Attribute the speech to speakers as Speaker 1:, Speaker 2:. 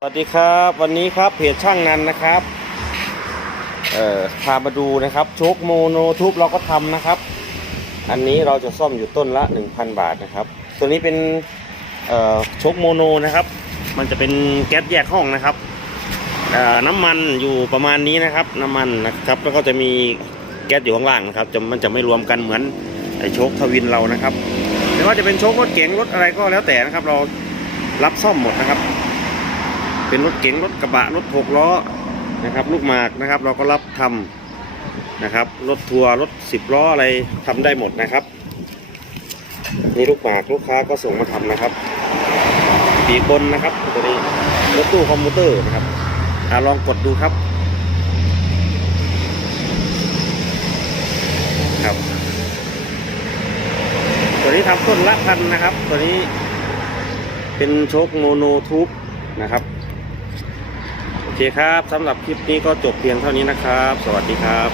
Speaker 1: สวัสดีครับวันนี้ครับเพจช่างนันนะครับเอ่อพามาดูนะครับโชคโมโนทูบเราก็ทำนะครับ อันนี้เราจะซ่อมอยู่ต้นละ 1,000 บาทนะครับ ตัวนี้เป็นเอ่อโชคโมโนนะครับ มันจะเป็นแก๊สแยกห้องนะครับเอ่อน้ำมันอยู่ประมาณนี้นะครับ น้ำมันนะครับแล้วก็จะมีแก๊สอยู่ข้างล่างนะครับจะมันจะไม่รวมกันเหมือนไอโชคทวินเรานะครับไม่ว่าจะเป็นโชครถเก๋งรถอะไรก็แล้วแต่นะครับ เรารับซ่อมหมดนะครับ เป็นรถเก๋งรถกระบะรถหกล้อนะครับ ลูกหมากนะครับ เราก็รับทำนะครับรถทัวร์รถสิบล้ออะไรทำได้หมดนะครับนี่ลูกหมากลูกค้าก็ส่งมาทำนะครับปีกบนนะครับตัวนี้รถตู้คอมพิวเตอร์นะครับอลองกดดูครับครับตัวนี้ทำต้นละพันนะครับ ตัวนี้เป็นโชคโมโนทูบนะครับ โอเคครับสำหรับคลิปนี้ก็จบเพียงเท่านี้นะครับ สวัสดีครับ